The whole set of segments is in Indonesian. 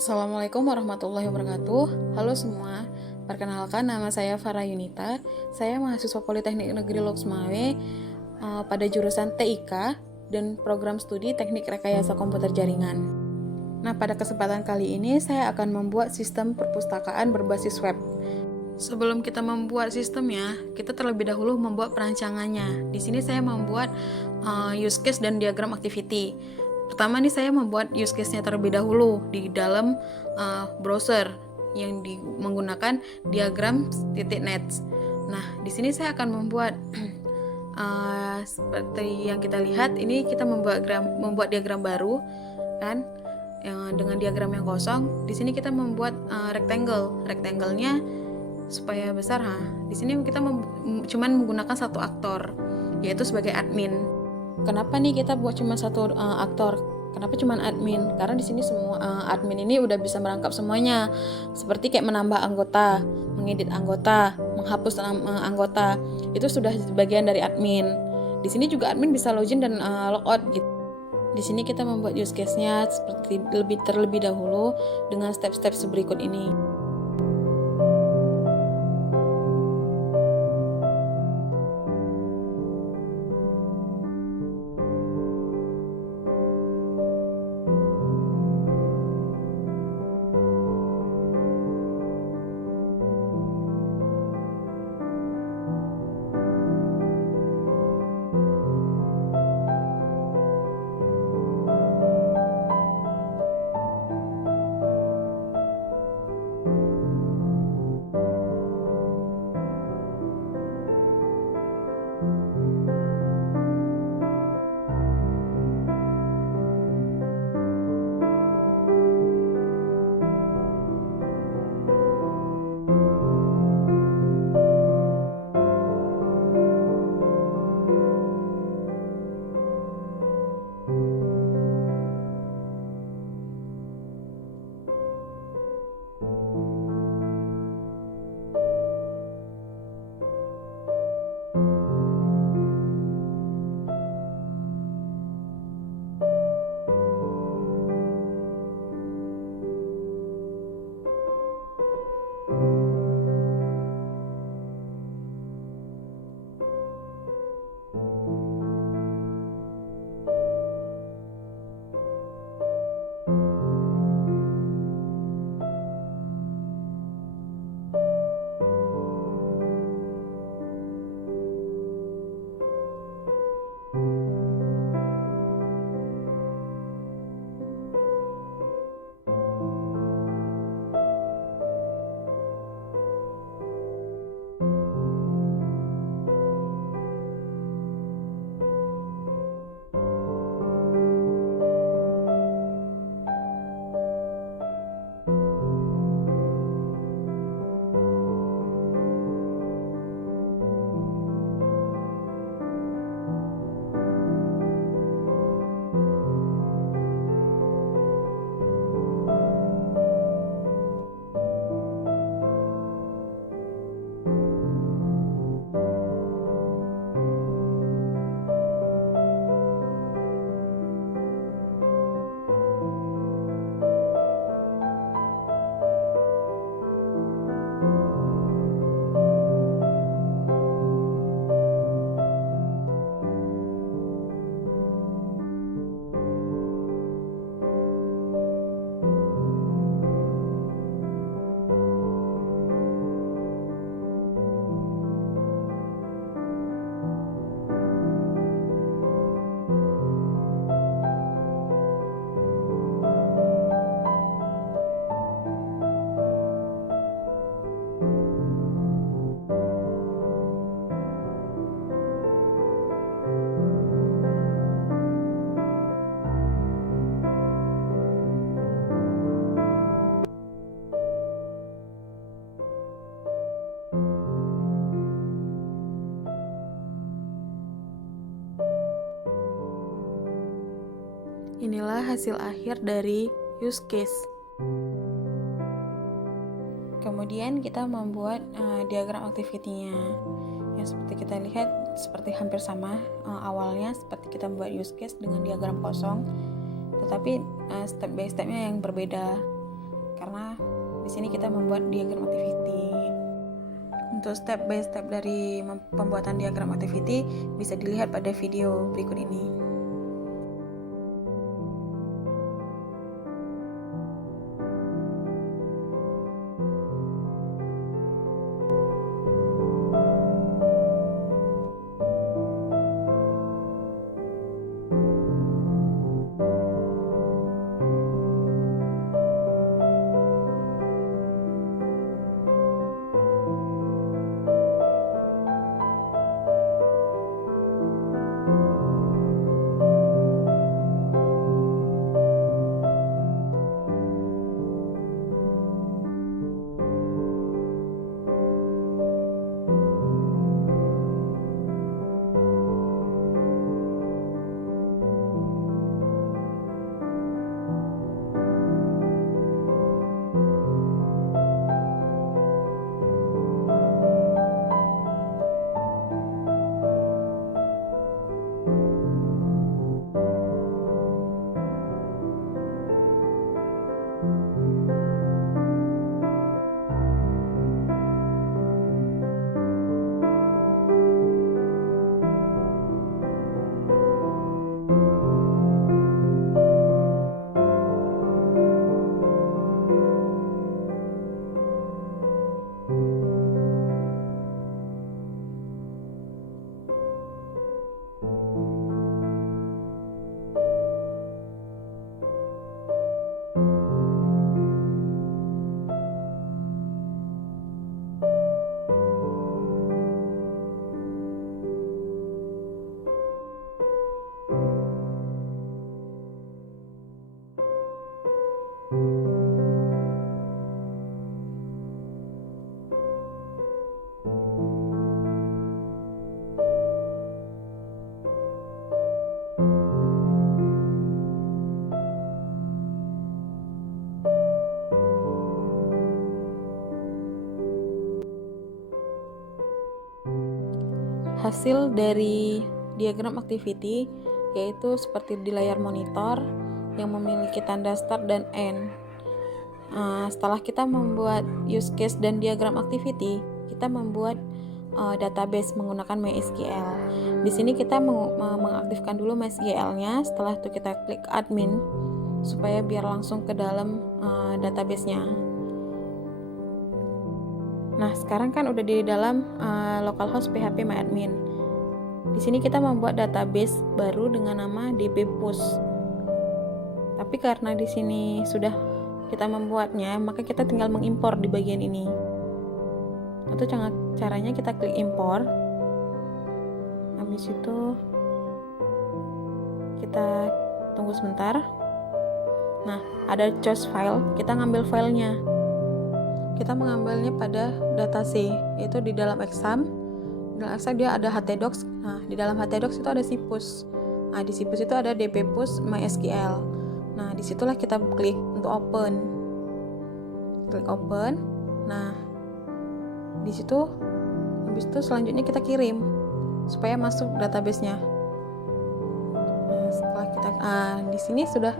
Assalamualaikum warahmatullahi wabarakatuh. Halo semua, perkenalkan nama saya Farah Yunita. Saya mahasiswa Politeknik Negeri Loks Mawé pada jurusan TIK dan program studi Teknik Rekayasa Komputer Jaringan. Nah, pada kesempatan kali ini saya akan membuat sistem perpustakaan berbasis web. Sebelum kita membuat sistemnya, kita terlebih dahulu membuat perancangannya. Di sini saya membuat use case dan diagram activity. Pertama nih saya membuat use case-nya terlebih dahulu di dalam browser yang menggunakan diagram.net. Nah, di sini saya akan membuat seperti yang kita lihat ini kita membuat diagram baru kan dengan diagram yang kosong. Di sini kita membuat rectangle. Rectangle-nya supaya besar. Di sini kita cuman menggunakan satu aktor yaitu sebagai admin. Kenapa nih kita buat cuma satu aktor? Kenapa cuma admin? Karena di sini semua admin ini udah bisa merangkap semuanya. Seperti kayak menambah anggota, mengedit anggota, menghapus anggota. Itu sudah bagian dari admin. Di sini juga admin bisa login dan logout gitu. Di sini kita membuat use case-nya seperti terlebih dahulu dengan step-step berikut ini. Inilah hasil akhir dari use case. Kemudian kita membuat diagram activity-nya. Yang seperti kita lihat seperti hampir sama awalnya seperti kita membuat use case dengan diagram kosong, tetapi step by stepnya yang berbeda. karena di sini kita membuat diagram activity. Untuk step by step dari pembuatan diagram activity bisa dilihat pada video berikut ini. Hasil dari diagram activity yaitu seperti di layar monitor yang memiliki tanda start dan end. Setelah kita membuat use case dan diagram activity, kita membuat database menggunakan MySQL. Di sini kita mengaktifkan dulu MySQL-nya. Setelah itu kita klik admin supaya biar langsung ke dalam database-nya. Nah, sekarang kan udah di dalam localhost PHP MyAdmin. Di sini kita membuat database baru dengan nama dbpush. Tapi karena di sini sudah kita membuatnya, maka kita tinggal mengimpor di bagian ini. Itu caranya kita klik impor. Habis itu kita tunggu sebentar. Nah, ada choose file, kita ngambil filenya. Kita mengambilnya pada data C, yaitu di dalam exam. Di dalam exam dia ada htdocs. Nah, di dalam htdocs itu ada cpush. Nah, di cpush itu ada dbpush mysql. Nah, disitulah kita klik untuk open. Klik open. Nah, di situ habis itu selanjutnya kita kirim supaya masuk database-nya. Nah, setelah kita di sini sudah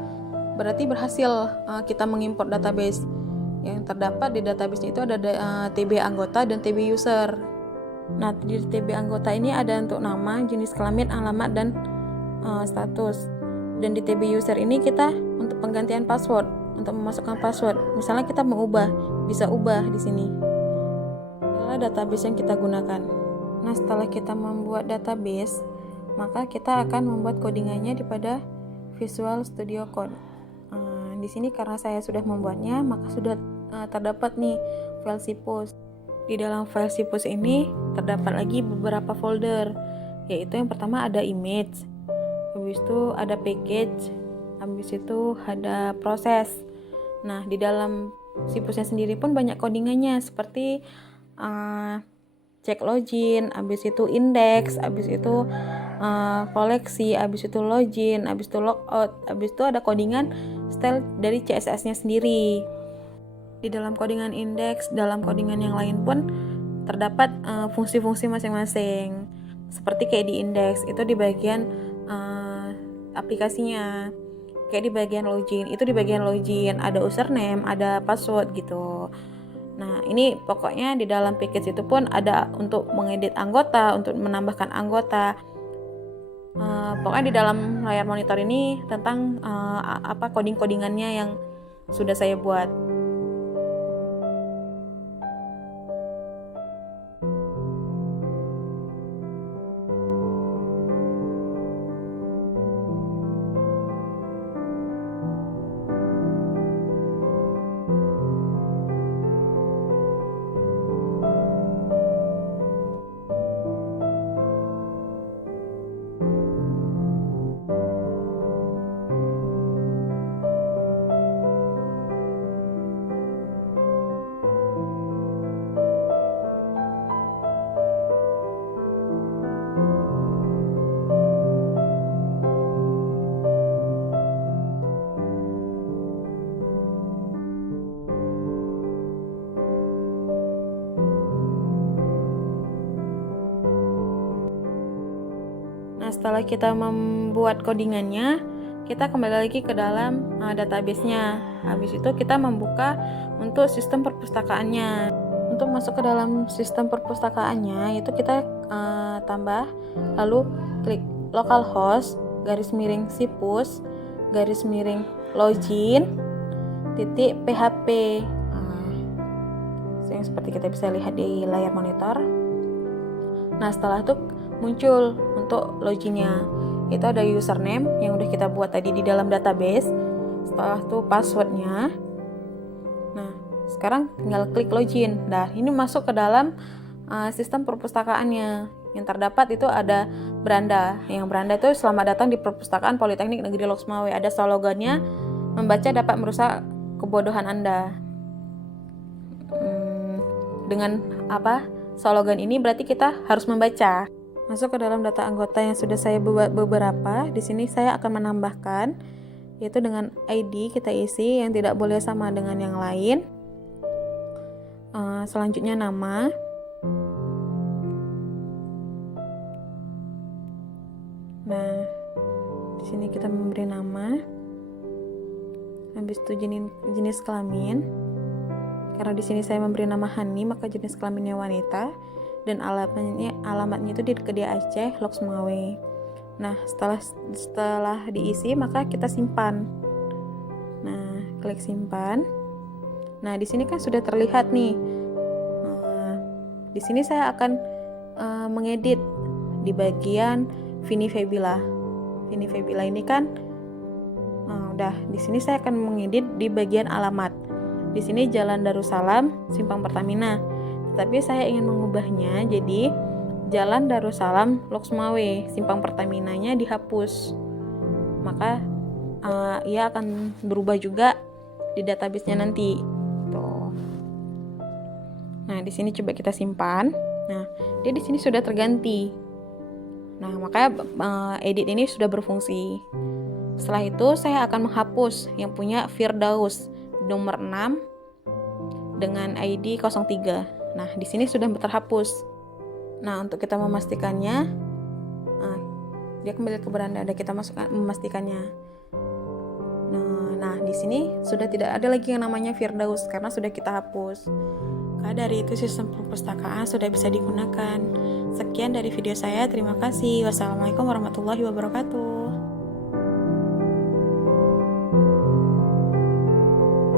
berarti berhasil kita mengimport database. Yang terdapat di database itu ada TB anggota dan TB user. Nah, di TB anggota ini ada untuk nama, jenis kelamin, alamat, dan status. Dan di TB user ini kita untuk penggantian password, untuk memasukkan password. Misalnya kita mau ubah, bisa ubah di sini. Inilah database yang kita gunakan. Nah, setelah kita membuat database, maka kita akan membuat codingannya pada Visual Studio Code. Di sini karena saya sudah membuatnya, maka sudah terdapat nih file cpush. Di dalam file cpush ini terdapat lagi beberapa folder, yaitu yang pertama ada image, habis itu ada package, habis itu ada proses. Nah, di dalam cpushnya sendiri pun banyak codingannya seperti check login, habis itu index, habis itu koleksi, habis itu login, habis itu logout, habis itu ada codingan style dari CSS-nya sendiri. Di dalam codingan index, dalam codingan yang lain pun terdapat fungsi-fungsi masing-masing. Seperti kayak di index, itu di bagian aplikasinya. kayak di bagian login, itu di bagian login ada username, ada password gitu. Nah, ini pokoknya di dalam package itu pun ada untuk mengedit anggota, untuk menambahkan anggota. Pokoknya di dalam layar monitor ini tentang coding-codingannya yang sudah saya buat. Nah, setelah kita membuat codingannya, kita kembali lagi ke dalam database-nya. Habis itu kita membuka untuk sistem perpustakaannya. Untuk masuk ke dalam sistem perpustakaannya, itu kita tambah, lalu klik localhost /sipus /login .php. Yang seperti kita bisa lihat di layar monitor. Nah, setelah itu muncul untuk loginnya, itu ada username yang udah kita buat tadi di dalam database, setelah itu passwordnya. Nah, sekarang tinggal klik login. Nah, ini masuk ke dalam sistem perpustakaannya. Yang terdapat itu ada beranda. Yang beranda itu selamat datang di Perpustakaan Politeknik Negeri Loksmawe. Ada slogannya, membaca dapat merusak kebodohan Anda. Dengan slogan ini berarti kita harus membaca. Masuk ke dalam data anggota yang sudah saya buat beberapa. Di sini saya akan menambahkan, yaitu dengan ID kita isi yang tidak boleh sama dengan yang lain. Selanjutnya nama. Nah, di sini kita memberi nama. Habis itu jenis kelamin. Karena di sini saya memberi nama Hani, maka jenis kelaminnya wanita. Dan alamatnya itu di Kedia Aceh, Loksmawe. Nah, setelah diisi maka kita simpan. Nah, klik simpan. Nah, di sini kan sudah terlihat nih. Di sini saya akan mengedit di bagian Vini Febila. Vini Febila ini kan udah. Di sini saya akan mengedit di bagian alamat. Di sini Jalan Darussalam, Simpang Pertamina. Tapi saya ingin mengubahnya jadi Jalan Darussalam Loksmawe, Simpang Pertaminanya dihapus. Maka ia akan berubah juga di database-nya nanti. Tuh. Nah, di sini coba kita simpan. Nah, dia di sini sudah terganti. Nah, makanya edit ini sudah berfungsi. Setelah itu saya akan menghapus yang punya Firdaus nomor 6 dengan ID 03. Nah, di sini sudah terhapus. Nah, untuk kita memastikannya, dia kembali ke beranda, ada kita memastikannya. Nah, di sini sudah tidak ada lagi yang namanya Firdaus karena sudah kita hapus. Maka dari itu sistem perpustakaan sudah bisa digunakan. Sekian dari video saya, terima kasih. Wassalamualaikum warahmatullahi wabarakatuh.